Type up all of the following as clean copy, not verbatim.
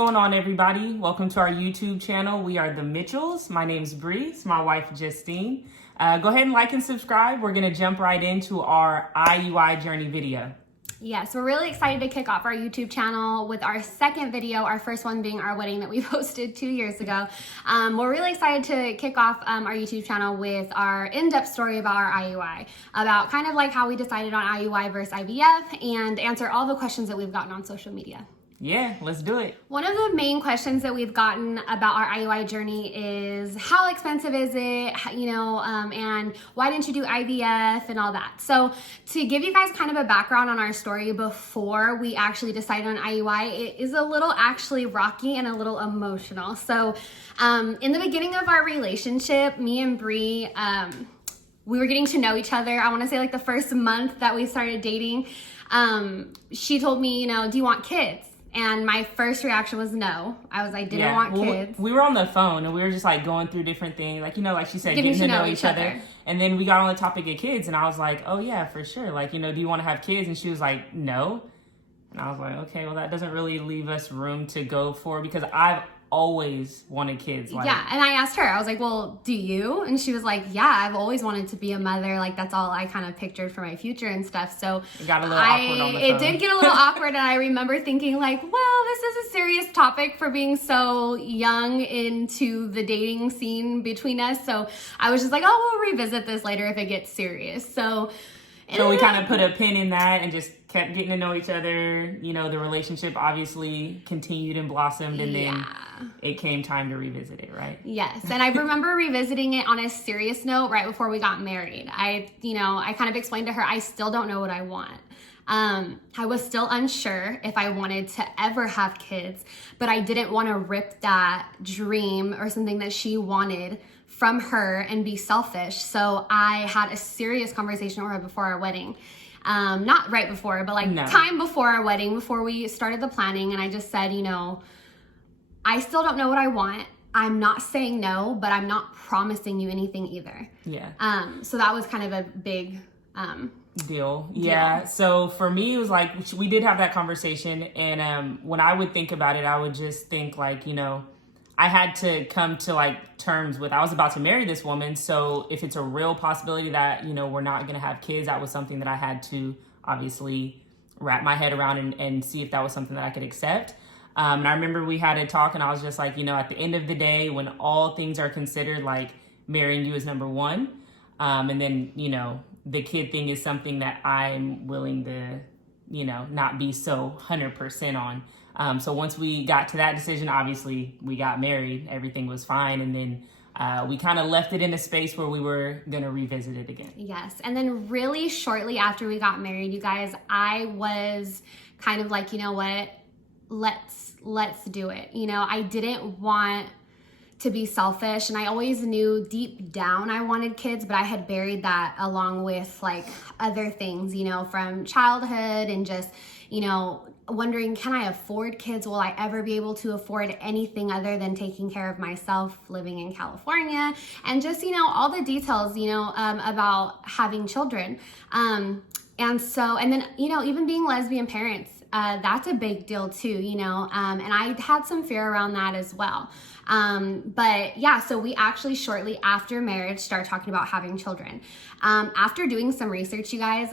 going on, everybody? Welcome to our YouTube channel. We are the Mitchells. My name's Bree. It's my wife, Justine. Go ahead and like and subscribe. We're going to jump right into our IUI Journey video. Yes, we're really excited to kick off our YouTube channel with our second video, our first one being our wedding that we posted 2 years ago. We're really excited to kick off our YouTube channel with our in-depth story about our IUI, about kind of like how we decided on IUI versus IVF, and answer all the questions that we've gotten on social media. Yeah, let's do it. One of the main questions that we've gotten about our IUI journey is how expensive is it, and why didn't you do IVF and all that. So to give you guys kind of a background on our story before we actually decided on IUI, it is a little actually rocky and a little emotional. So in the beginning of our relationship, me and Bree, we were getting to know each other. I want to say like the first month that we started dating, she told me, do you want kids? And my first reaction was no. I didn't want kids. We were on the phone and we were just like going through different things. Like, like she said, getting to know each other. And then we got on the topic of kids and I was like, oh yeah, for sure. Like, do you want to have kids? And she was like, no. And I was like, okay, well that doesn't really leave us room to go for, because I've always wanted kids. Yeah, and I asked her, I was like, well, do you? And she was like, yeah, I've always wanted to be a mother. Like, that's all I kind of pictured for my future and stuff. So it got a little awkward on the phone. It did get a little awkward, and I remember thinking like, well, this is a serious topic for being so young into the dating scene between us. So I was just like, oh, we'll revisit this later if it gets serious. So we kind of put a pin in that and just kept getting to know each other. The relationship obviously continued and blossomed, and then it came time to revisit it, right? Yes, and I remember revisiting it on a serious note right before we got married. I kind of explained to her, I still don't know what I want. I was still unsure if I wanted to ever have kids, but I didn't want to rip that dream or something that she wanted from her and be selfish. So I had a serious conversation with her before our wedding. Not right before, but time before our wedding, before we started the planning. And I just said, I still don't know what I want. I'm not saying no, but I'm not promising you anything either. Yeah. So that was kind of a big deal. Yeah. So for me, it was like, we did have that conversation. And when I would think about it, I would just think like, I had to come to terms with, I was about to marry this woman. So if it's a real possibility that, we're not going to have kids, that was something that I had to obviously wrap my head around and see if that was something that I could accept. And I remember we had a talk and I was just like, at the end of the day, when all things are considered, like marrying you is number one. And then, the kid thing is something that I'm willing to, not be so 100% on. So once we got to that decision, obviously we got married, everything was fine. And then we kind of left it in a space where we were going to revisit it again. Yes. And then really shortly after we got married, you guys, I was kind of like, what, let's do it. I didn't want to be selfish, and I always knew deep down I wanted kids, but I had buried that along with other things, from childhood and just, wondering, can I afford kids? Will I ever be able to afford anything other than taking care of myself living in California? And just, all the details, about having children. And then, even being lesbian parents, that's a big deal too, and I had some fear around that as well. But yeah, so we actually shortly after marriage started talking about having children. After doing some research, you guys,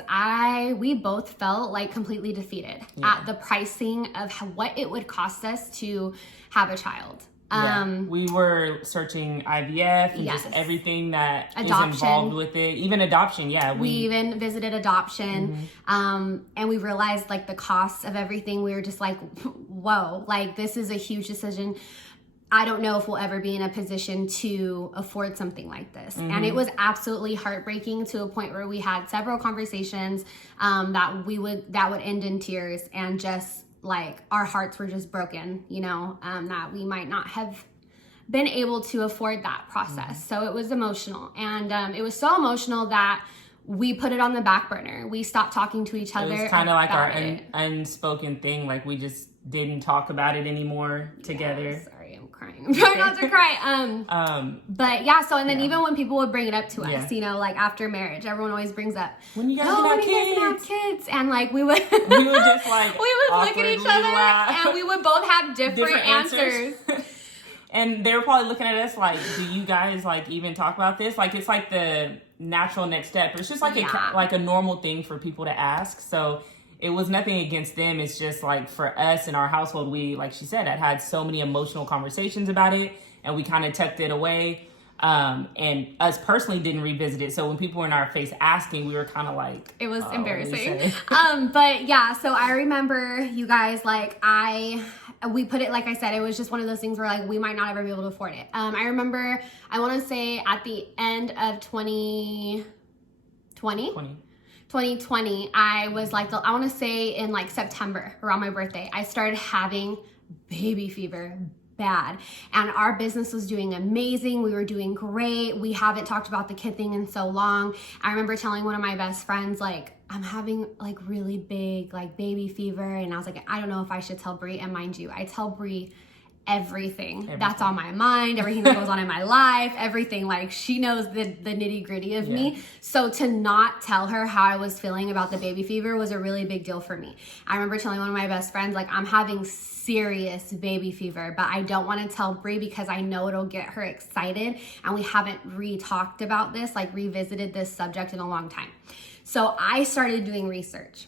we both felt completely defeated at the pricing of what it would cost us to have a child. We were searching IVF and just everything that is involved with it, even adoption. Yeah, we even visited adoption, and we realized the costs of everything. We were just like, whoa, this is a huge decision. I don't know if we'll ever be in a position to afford something like this. And it was absolutely heartbreaking to a point where we had several conversations that would end in tears, and just our hearts were just broken, that we might not have been able to afford that process. So it was emotional, and it was so emotional that we put it on the back burner. We stopped talking to each other. It was kind of like our unspoken thing. We just didn't talk about it anymore together. Sorry, I'm crying. I'm trying not to cry. But yeah, so, and then even when people would bring it up to us, you know, like after marriage, everyone always brings up, when you guys gonna have kids? And like we would just like we would look at each other and we would both have different answers. And they were probably looking at us like, do you guys like even talk about this? Like, it's like the natural next step. It's just like a normal thing for people to ask. So it was nothing against them. It's just like for us in our household, we, like she said, had so many emotional conversations about it, and we kind of tucked it away. And us personally didn't revisit it. So when people were in our face asking, we were kind of like, it was embarrassing. But yeah, so I remember you guys, like we put it, like I said, it was just one of those things where like we might not ever be able to afford it. I remember, I want to say at the end of 2020, I was like, I want to say in like September around my birthday, I started having baby fever bad, and our business was doing amazing. We were doing great. We haven't talked about the kid thing in so long. I remember telling one of my best friends, like, I'm having like really big like baby fever, and I was like, I don't know if I should tell Brie. And mind you, I tell Brie everything that's on my mind, everything that goes on in my life, everything. Like, she knows the nitty gritty of me. So to not tell her how I was feeling about the baby fever was a really big deal for me. I remember telling one of my best friends, like, I'm having serious baby fever, but I don't want to tell Brie because I know it'll get her excited, and we haven't re-talked about this, like revisited this subject in a long time. So I started doing research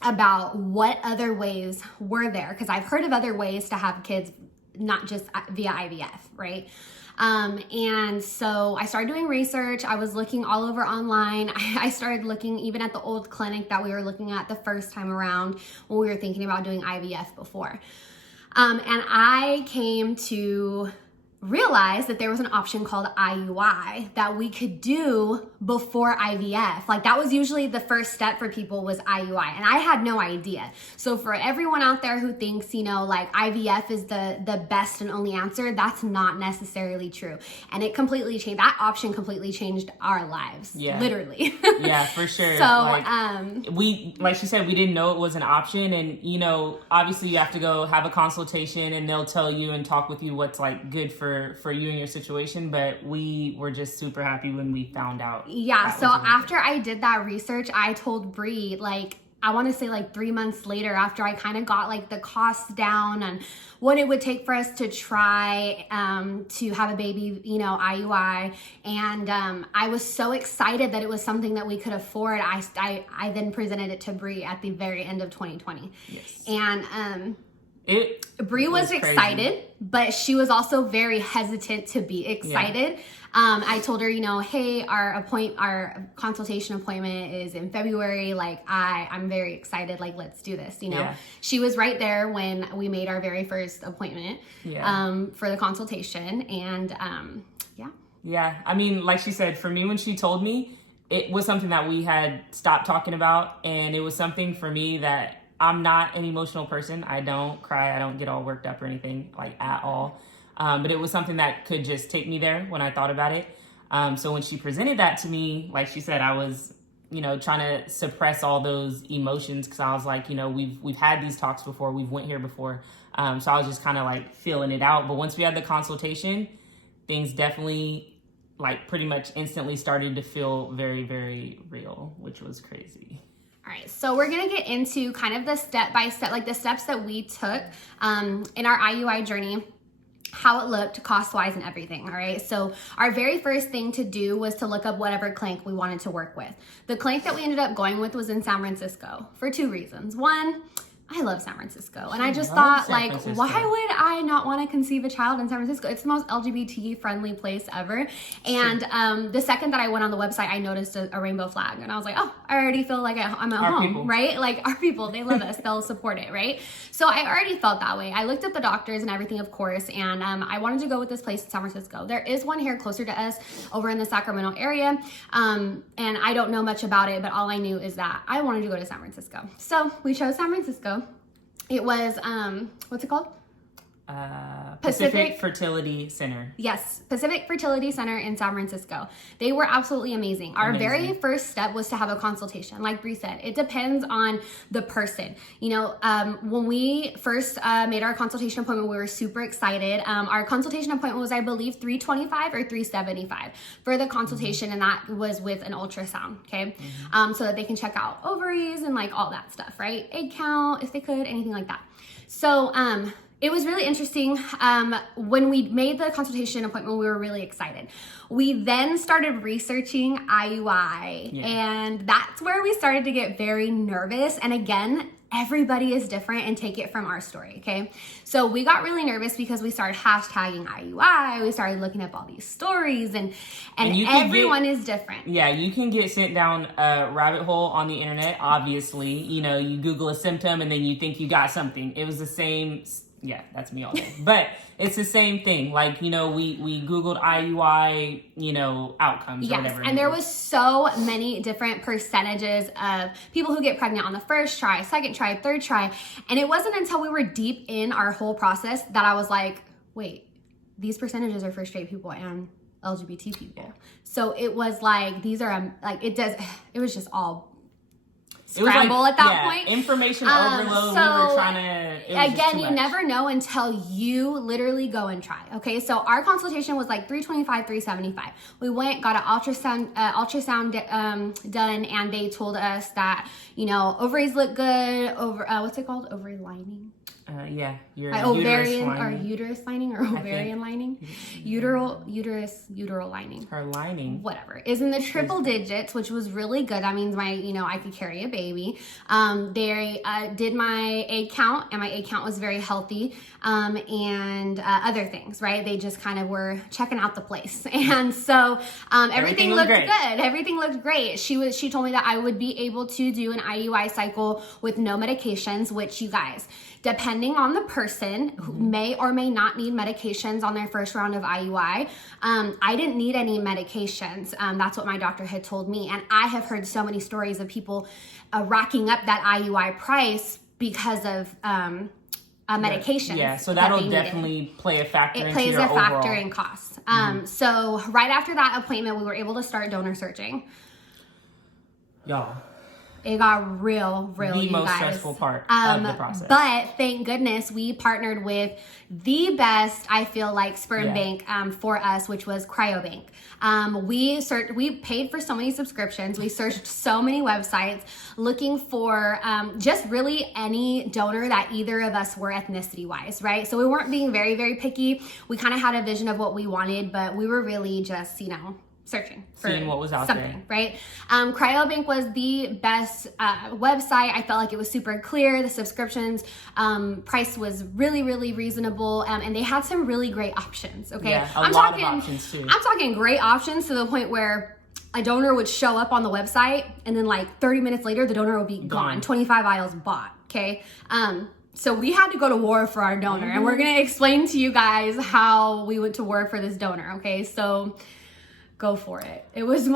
about what other ways were there, because I've heard of other ways to have kids, not just via IVF, right? And so I started doing research. I was looking all over online. I started looking even at the old clinic that we were looking at the first time around when we were thinking about doing IVF before. And I came to realize that there was an option called IUI that we could do before IVF. Like, that was usually the first step for people, was IUI, and I had no idea. So for everyone out there who thinks, you know, like IVF is the best and only answer, that's not necessarily true. And it completely changed, that option completely changed our lives. Literally. Yeah, for sure. So like, we, like she said, we didn't know it was an option, and you know, obviously you have to go have a consultation and they'll tell you and talk with you what's like good for you and your situation, but we were just super happy when we found out. Yeah, so after I did that research, I told Brie, like, I want to say like 3 months later, after I kind of got like the costs down and what it would take for us to try to have a baby, you know, IUI. And I was so excited that it was something that we could afford. I then presented it to Brie at the very end of 2020. Yes. And Brie was excited, but she was also very hesitant to be excited. I told her, you know, hey, our consultation appointment is in February. Like, I'm very excited. Like, let's do this. You know, she was right there when we made our very first appointment for the consultation. And yeah. I mean, like she said, for me, when she told me, it was something that we had stopped talking about, and it was something for me that I'm not an emotional person. I don't cry. I don't get all worked up or anything, like, at all. But it was something that could just take me there when I thought about it. So when she presented that to me, like she said, I was, you know, trying to suppress all those emotions, because I was like, you know, we've had these talks before. We've went here before. So I was just kind of like feeling it out. But once we had the consultation, things definitely, like, pretty much instantly started to feel very, very real, which was crazy. All right, so we're gonna get into kind of the step-by-step, like the steps that we took in our IUI journey, how it looked cost-wise and everything, all right? So our very first thing to do was to look up whatever clinic we wanted to work with. The clinic that we ended up going with was in San Francisco for 2 reasons. One, I love San Francisco, and I just thought, like, why would I not want to conceive a child in San Francisco? It's the most LGBT friendly place ever. And the second that I went on the website, I noticed a rainbow flag, and I was like, oh, I already feel like I'm at home, people. Right? Like, our people, they love us, they'll support it, right? So I already felt that way. I looked up the doctors and everything, of course, and I wanted to go with this place in San Francisco. There is one here closer to us over in the Sacramento area, and I don't know much about it, but all I knew is that I wanted to go to San Francisco. So we chose San Francisco. It was, what's it called? Pacific Fertility Center. Yes, Pacific Fertility Center in San Francisco. They were absolutely amazing. Our very first step was to have a consultation. Like Bree said, it depends on the person. You know, when we first made our consultation appointment, we were super excited. Our consultation appointment was, I believe, $325 or $375 for the consultation, and that was with an ultrasound, okay? So that they can check out ovaries and like all that stuff, right? Egg count, if they could, anything like that. So, it was really interesting. When we made the consultation appointment, we were really excited. We then started researching IUI, and that's where we started to get very nervous. And again, everybody is different, and take it from our story, okay? So we got really nervous because we started hashtagging IUI. We started looking up all these stories, and everyone is different. Yeah, you can get sent down a rabbit hole on the internet, obviously. You know, you Google a symptom, and then you think you got something. It was the same. Yeah, that's me all day. But it's the same thing. Like, you know, we Googled IUI, you know, outcomes or whatever. And there was so many different percentages of people who get pregnant on the first try, second try, third try. And it wasn't until we were deep in our whole process that I was like, wait, these percentages are for straight people and LGBT people. So it was like, these are, like, it was just all scramble at that point. Information overload. We were trying to. Again, you never know until you literally go and try. Okay, so our consultation was like $325, $375. We went, got an ultrasound done, and they told us that, you know, ovaries look good. What's it called? Ovary lining. Your ovarian or uterus lining or ovarian lining, uteral lining. Her lining, whatever, is in the triple digits, which was really good. That means I could carry a baby. They did my egg count, and my egg count was very healthy. And other things, right? They just kind of were checking out the place, and so everything looked good. Everything looked great. She told me that I would be able to do an IUI cycle with no medications, which, you guys, depending on the person who may or may not need medications on their first round of IUI. I didn't need any medications. That's what my doctor had told me. And I have heard so many stories of people racking up that IUI price because of medications. Yeah, so that'll definitely play a factor. It plays a factor in cost. So right after that appointment, we were able to start donor searching. Y'all. It got real, the most guys. Stressful part of the process. But thank goodness we partnered with the best, I feel like, sperm bank for us, which was Cryobank. We paid for so many subscriptions. We searched so many websites looking for just really any donor that either of us were ethnicity wise, right? So we weren't being very, very picky. We kind of had a vision of what we wanted, but we were really just, searching for seeing what was out something, there. Right? Cryobank was the best website. I felt like it was super clear. The subscriptions price was really, really reasonable, and they had some really great options. Okay, yeah, a lot of options too. I'm talking great options to the point where a donor would show up on the website, and then like 30 minutes later, the donor would be gone. 25 vials bought. Okay. So we had to go to war for our donor, and we're gonna explain to you guys how we went to war for this donor. Okay, so go for it. It was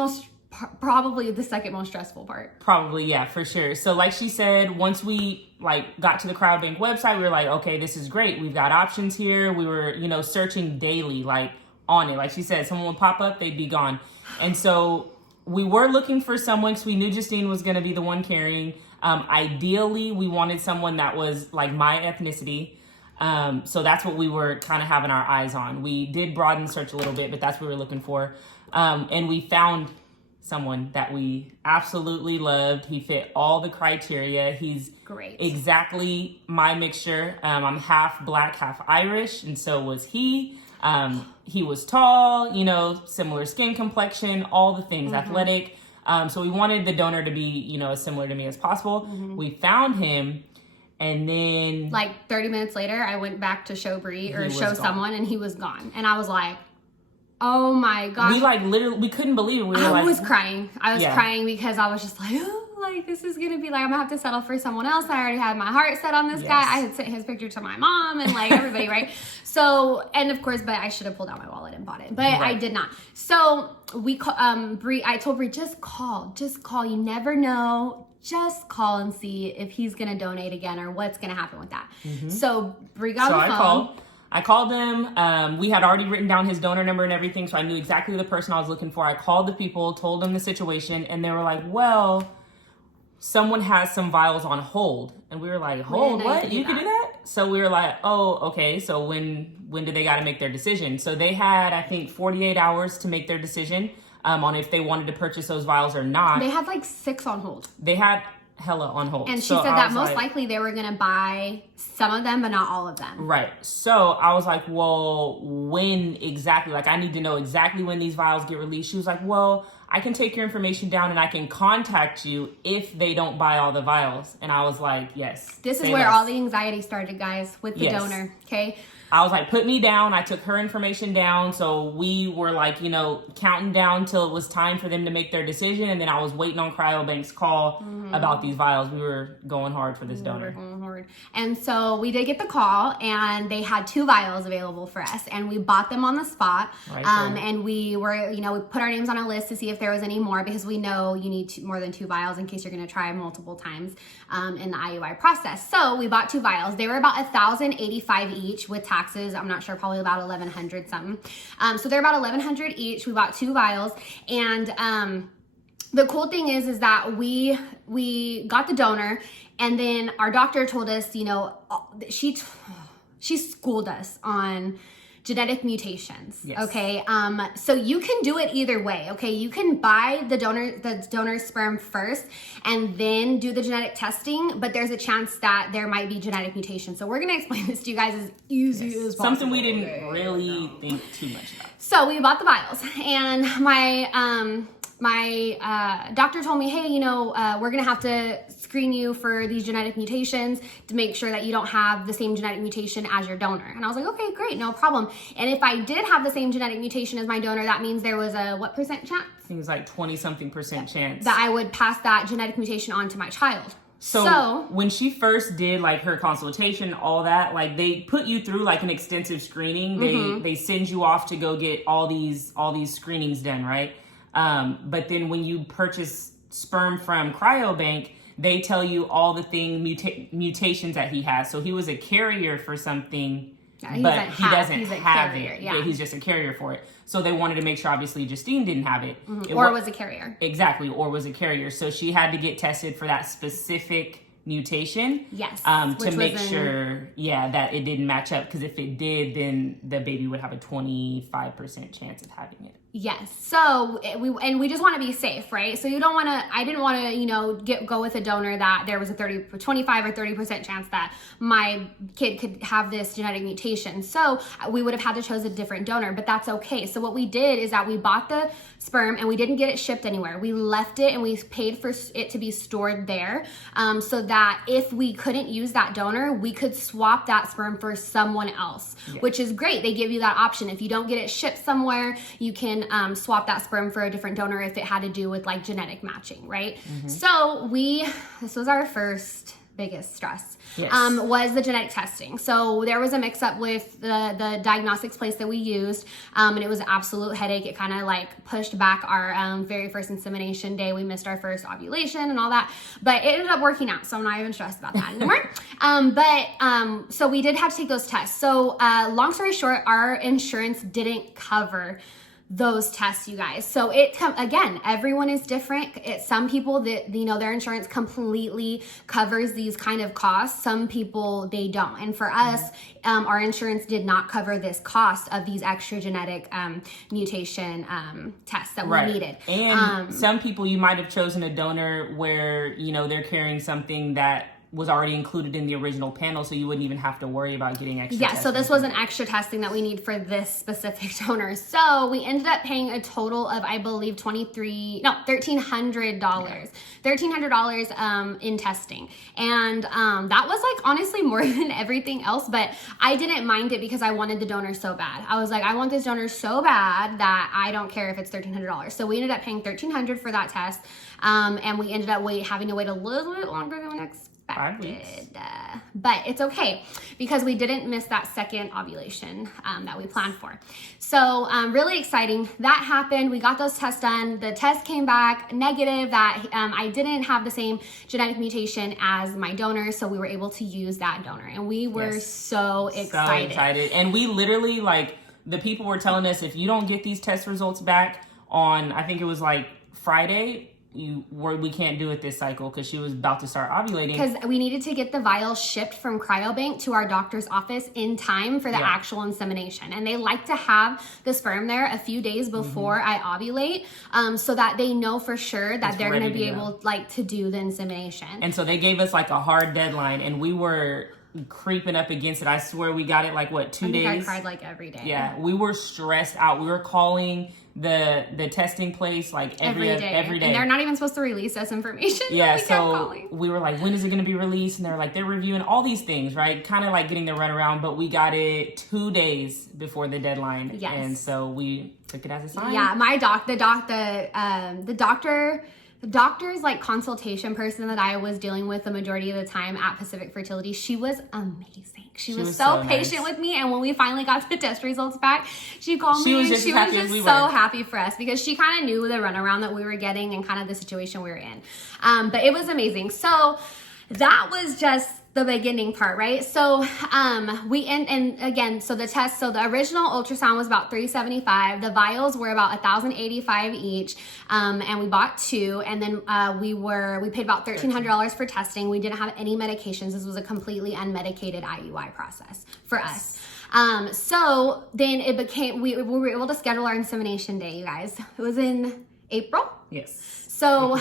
probably the second most stressful part. Probably, yeah, for sure. So like she said, once we got to the Cryobank website, we were like, okay, this is great. We've got options here. We were, searching daily, on it. Like she said, someone would pop up, they'd be gone. And so we were looking for someone, because we knew Justine was going to be the one carrying. Ideally, we wanted someone that was like my ethnicity. So that's what we were kind of having our eyes on. We did broaden the search a little bit, but that's what we were looking for. And we found someone that we absolutely loved. He fit all the criteria. He's great. Exactly my mixture. I'm half Black, half Irish, and so was he. He was tall, similar skin complexion, all the things, athletic. So we wanted the donor to be, as similar to me as possible. We found him. And then 30 minutes later, I went back to show Bree or show someone, and he was gone. And I was like, oh my gosh. We literally, we couldn't believe it. I was crying. I was crying because I was just like, oh, this is going to be I'm going to have to settle for someone else. I already had my heart set on this guy. I had sent his picture to my mom and everybody, right? So, and of course, but I should have pulled out my wallet and bought it, but I did not. So I told Bree, just call. You never know. Just call and see if he's going to donate again or what's going to happen with that. So Bree got on the phone. I called them. We had already written down his donor number and everything, so I knew exactly the person I was looking for. I called the people, told them the situation, and they were like, well, someone has some vials on hold. And we were like, hold, what? You can do that? So we were like, oh, okay. So when do they got to make their decision? So they had, I think, 48 hours to make their decision on if they wanted to purchase those vials or not. They had like 6 on hold. They had hella on hold. And she said that most likely they were going to buy some of them, but not all of them. Right. So I was like, well, when exactly? Like, I need to know exactly when these vials get released. She was like, well, I can take your information down and I can contact you if they don't buy all the vials. And I was like, yes. This is where all the anxiety started, guys, with the donor. Okay. I was like, put me down. I took her information down. So we were like, you know, counting down till it was time for them to make their decision. And then I was waiting on Cryobank's call about these vials. We were going hard for this donor. Going hard. And so we did get the call, and they had 2 vials available for us, and we bought them on the spot. And we were, you know, we put our names on a list to see if there was any more, because we know you need more than 2 vials in case you're going to try multiple times in the IUI process. So we bought 2 vials. They were about $1,085 each with taxes. I'm not sure, probably about $1,100 something. So they're about $1,100 each. We bought 2 vials, and the cool thing is that we got the donor, and then our doctor told us, you know, she schooled us on genetic mutations. Okay. So you can do it either way. Okay. You can buy the donor sperm first and then do the genetic testing, but there's a chance that there might be genetic mutations. So we're going to explain this to you guys as easy as possible. Something we didn't really think too much about. So we bought the vials, and my doctor told me, hey, you know, we're going to have to screen you for these genetic mutations to make sure that you don't have the same genetic mutation as your donor. And I was like, okay, great, no problem. And if I did have the same genetic mutation as my donor, that means there was a what percent chance? I think it was like 20-something% chance. That I would pass that genetic mutation on to my child. So when she first did like her consultation, all that, like they put you through like an extensive screening. They send you off to go get all these screenings done, right? But then when you purchase sperm from Cryobank, they tell you all the mutations that he has. So he was a carrier for something, but he doesn't have it. Yeah, he's just a carrier for it. So they wanted to make sure, obviously, Justine didn't have it. Or was a carrier. Exactly, or was a carrier. So she had to get tested for that specific mutation. Yes. To make sure, that it didn't match up. Because if it did, then the baby would have a 25% chance of having it. Yes. So we just want to be safe, right? So you don't want to, I didn't want to, you know, go with a donor that there was a 25 or 30% chance that my kid could have this genetic mutation. So we would have had to choose a different donor, but that's okay. So what we did is that we bought the sperm and we didn't get it shipped anywhere. We left it and we paid for it to be stored there, so that if we couldn't use that donor, we could swap that sperm for someone else, which is great. They give you that option. If you don't get it shipped somewhere, you can swap that sperm for a different donor if it had to do with like genetic matching, right? So this was our first biggest stress, was the genetic testing. So there was a mix up with the diagnostics place that we used, and it was an absolute headache. It kind of like pushed back our very first insemination day. We missed our first ovulation and all that, but it ended up working out. So I'm not even stressed about that anymore. So we did have to take those tests. So long story short, our insurance didn't cover those tests, you guys. So again, everyone is different. Some people that, you know, their insurance completely covers these kind of costs. Some people, they don't. And for us, our insurance did not cover this cost of these extra genetic mutation tests that we needed. And some people, you might have chosen a donor where, you know, they're carrying something that was already included in the original panel, so you wouldn't even have to worry about getting extra testing. So this was an extra testing that we need for this specific donor. So we ended up paying a total of, I believe, $1,300. $1,300 in testing. And that was like honestly more than everything else, but I didn't mind it because I wanted the donor so bad. I was like, I want this donor so bad that I don't care if it's $1,300. So we ended up paying $1,300 for that test. And we ended up having to wait a little bit longer than 5 weeks. But it's okay because we didn't miss that second ovulation that we planned for. So really exciting. That happened. We got those tests done. The test came back negative that I didn't have the same genetic mutation as my donor. So we were able to use that donor. And we were so excited. And we literally, like, the people were telling us, if you don't get these test results back on, I think it was like Friday, we can't do it this cycle, because she was about to start ovulating. Because we needed to get the vials shipped from cryobank to our doctor's office in time for the actual insemination. And they like to have the sperm there a few days before I ovulate, so that they know for sure that they're going to be able to do the insemination. And so they gave us like a hard deadline, and we were creeping up against it. I swear we got it like, what, 2 days? I cried like every day. Yeah, we were stressed out. We were calling the testing place like every day. And they're not even supposed to release us information. Yeah, so we were like, when is it going to be released? And they're like, they're reviewing all these things, right? Kind of like getting the runaround, but we got it 2 days before the deadline. Yes. And so we took it as a sign. Yeah, the doctor's like consultation person that I was dealing with the majority of the time at Pacific Fertility, she was amazing. She was so patient with me, and when we finally got the test results back, she called me and she was just so happy for us, because she kind of knew the runaround that we were getting and kind of the situation we were in. But it was amazing. So that was just the beginning part, right? So so the test, so the original ultrasound was about $375. The vials were about $1,085 each, and we bought 2, and then we paid about $1,300 for testing. We didn't have any medications. This was a completely unmedicated IUI process for us. So then it became, we were able to schedule our insemination day, you guys. It was in April. Yes. So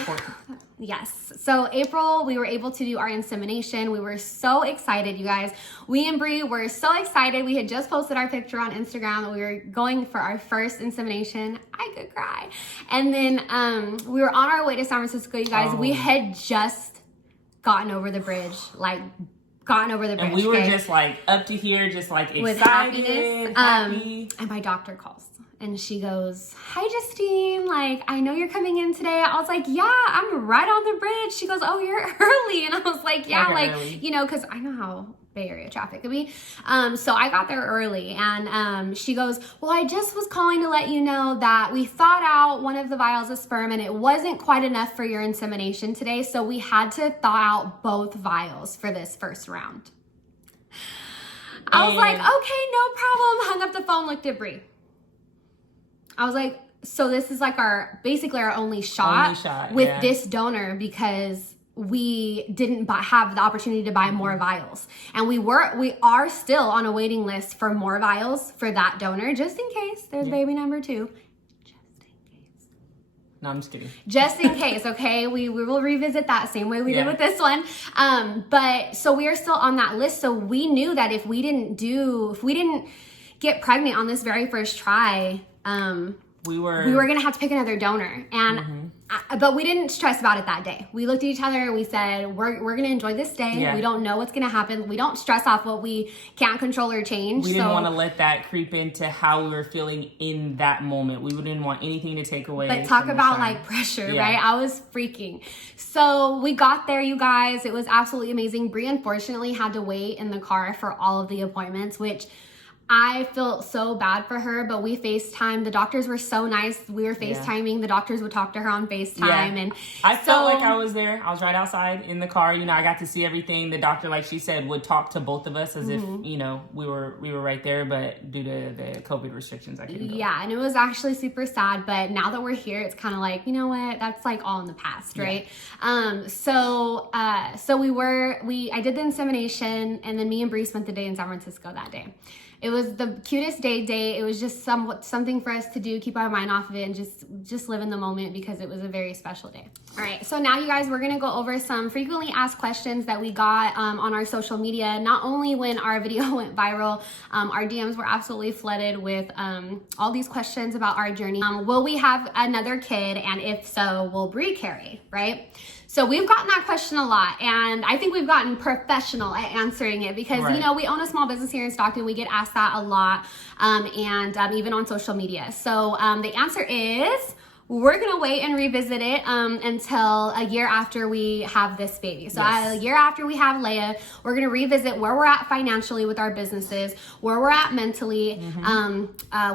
yes. So April, we were able to do our insemination. We were so excited, you guys. We and Bree were so excited. We had just posted our picture on Instagram that we were going for our first insemination. I could cry. And then we were on our way to San Francisco, you guys. We had just gotten over the bridge, And we were just like up to here, just like excited, with happiness. Happy. And my doctor calls. And she goes, "Hi, Justine, like, I know you're coming in today." I was like, "Yeah, I'm right on the bridge." She goes, "Oh, you're early." And I was like, "Yeah, like you know, because I know how Bay Area traffic could be." So I got there early, and she goes, "Well, I just was calling to let you know that we thawed out one of the vials of sperm, and it wasn't quite enough for your insemination today, so we had to thaw out both vials for this first round." I was like, "Okay, no problem." Hung up the phone, looked at Bree. I was like, so this is like basically our only shot with this donor, because we didn't have the opportunity to buy more vials. And we are still on a waiting list for more vials for that donor, just in case there's baby number 2. Just in case. No, I'm just kidding. Just in case, okay? We will revisit that same way we did with this one. But so we are still on that list. So we knew that if we didn't get pregnant on this very first try, we were gonna have to pick another donor, and but we didn't stress about it that day. We looked at each other and we said, we're gonna enjoy this day. We don't know what's gonna happen. We don't stress off what we can't control or change. We didn't want to let that creep into how we were feeling in that moment. We didn't want anything to take away. But talk about like pressure, right? I was freaking. So we got there, you guys. It was absolutely amazing. Bree unfortunately had to wait in the car for all of the appointments, which I felt so bad for her, but we FaceTimed. The doctors were so nice. We were FaceTiming. The doctors would talk to her on FaceTime. And I felt like I was there. I was right outside in the car. You know, I got to see everything. The doctor, like she said, would talk to both of us as if, you know, we were right there, but due to the COVID restrictions, I couldn't go. Yeah, and it was actually super sad, but now that we're here, it's kind of like, you know what? That's like all in the past, right? So I did the insemination, and then me and Bree spent the day in San Francisco that day. It was the cutest day. It was just something for us to do, keep our mind off of it, and just live in the moment, because it was a very special day. All right, so now you guys, we're gonna go over some frequently asked questions that we got on our social media. Not only when our video went viral, our DMs were absolutely flooded with all these questions about our journey. Will we have another kid? And if so, will Bree carry, right? So we've gotten that question a lot, and I think we've gotten professional at answering it, because, you know, we own a small business here in Stockton. We get asked that a lot, and even on social media. So the answer is, we're gonna wait and revisit it until a year after we have this baby. So Yes. a year after we have Leia, we're gonna revisit where we're at financially with our businesses, where we're at mentally,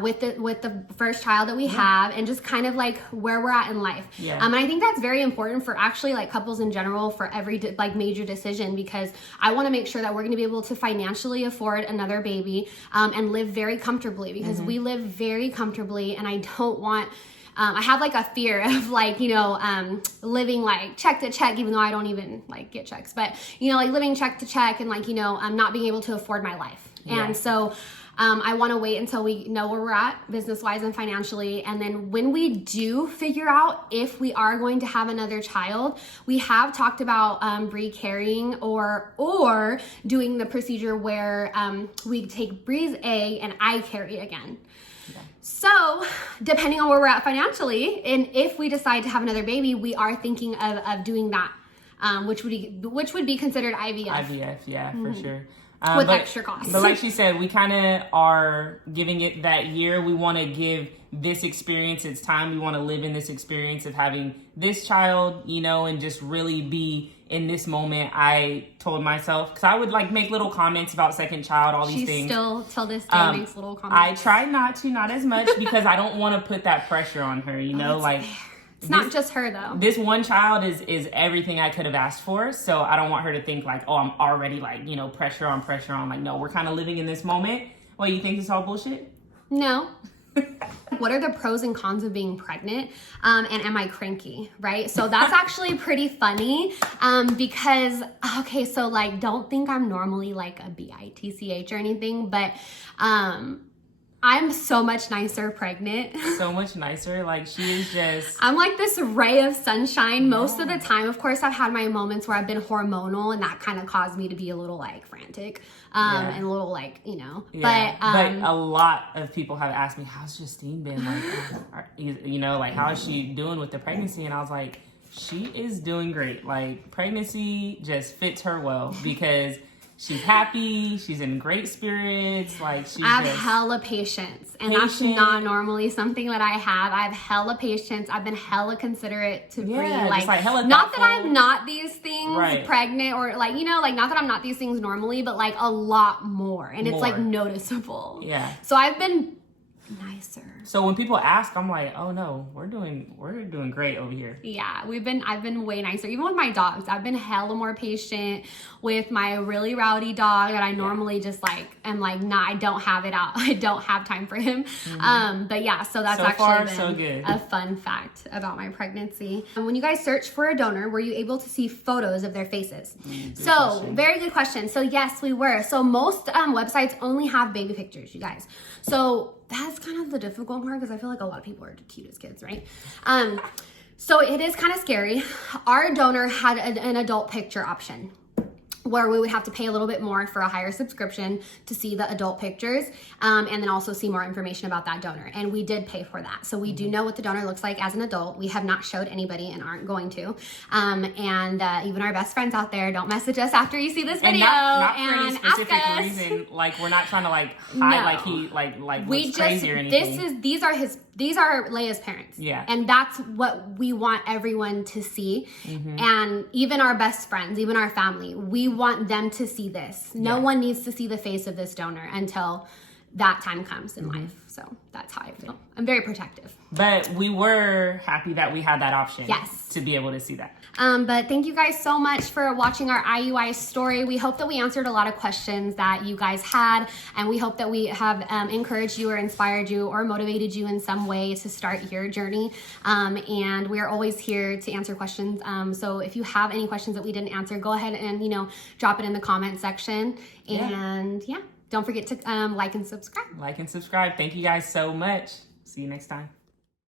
with the first child that we have, and just kind of like where we're at in life. Yeah. And I think that's very important for actually like couples in general for every like major decision, because I want to make sure that we're gonna be able to financially afford another baby and live very comfortably, because we live very comfortably, and I don't want. I have like a fear of like, living like check to check, even though I don't even like get checks, but like living check to check and like, I'm not being able to afford my life. Yeah. And so I want to wait until we know where we're at business wise and financially. And then when we do figure out if we are going to have another child, we have talked about Bree-carrying or doing the procedure where we take Bree's egg and I carry again. So depending on where we're at financially, and if we decide to have another baby, we are thinking of doing that, which would be considered IVF. IVF, yeah, for sure. With extra costs. But like she said, we kind of are giving it that year. We want to give this experience its time. We want to live in this experience of having this child, and just really be in this moment. I told myself, because I would like make little comments about second child, all these She things. still, till this day, makes little comments. I try not as much, because I don't want to put that pressure on her, like. It's not just her though. This one child is everything I could have asked for. So I don't want her to think like, oh, I'm already like, pressure on. Like, no, we're kind of living in this moment. Well, you think it's all bullshit? No. What are the pros and cons of being pregnant? And am I cranky, right? So that's actually pretty funny because, okay, so like, don't think I'm normally like a bitch or anything, but I'm so much nicer pregnant. So much nicer. Like, she is just... I'm like this ray of sunshine most of the time. Of course, I've had my moments where I've been hormonal, and that kind of caused me to be a little like frantic and a little like, Yeah. But a lot of people have asked me, how's Justine been? Like, like, how is she doing with the pregnancy? And I was like, she is doing great. Like, pregnancy just fits her well, because... she's happy. She's in great spirits. Like, she's I have hella patience. And that's not normally something that I have. I have hella patience. I've been hella considerate to Bree. Like hella not thoughtful. that I'm not these things Right. pregnant or like, like not that I'm not these things normally, but like a lot more. And it's like noticeable. Yeah. So I've been nicer. So when people ask, I'm like, oh no, we're doing great over here. Yeah, I've been way nicer. Even with my dogs, I've been hella more patient with my really rowdy dog that I normally just like am like, nah, I don't have it out. I don't have time for him. But yeah, so that's So actually far, been so good. a fun fact about my pregnancy. And when you guys searched for a donor, were you able to see photos of their faces? So question. very good question. So yes, we were. So most websites only have baby pictures, you guys. So that's kind of the difficult part, because I feel like a lot of people are cute as kids, right? So it is kind of scary. Our donor had an adult picture option, where we would have to pay a little bit more for a higher subscription to see the adult pictures, and then also see more information about that donor. And we did pay for that. So we do know what the donor looks like as an adult. We have not showed anybody and aren't going to. And even our best friends out there, don't message us after you see this video not for any and specific ask us. reason. Like, we're not trying to like hide No. like he like We looks just, crazy or anything. these are Leia's parents. Yeah. And that's what we want everyone to see. And even our best friends, even our family, we want them to see this. No one needs to see the face of this donor until that time comes in life. So that's how I feel. I'm very protective. But we were happy that we had that option. Yes. To be able to see that. But thank you guys so much for watching our IUI story. We hope that we answered a lot of questions that you guys had, and we hope that we have encouraged you or inspired you or motivated you in some way to start your journey. And we are always here to answer questions. So if you have any questions that we didn't answer, go ahead and, drop it in the comment section. And don't forget to like and subscribe. Like and subscribe. Thank you guys so much. See you next time.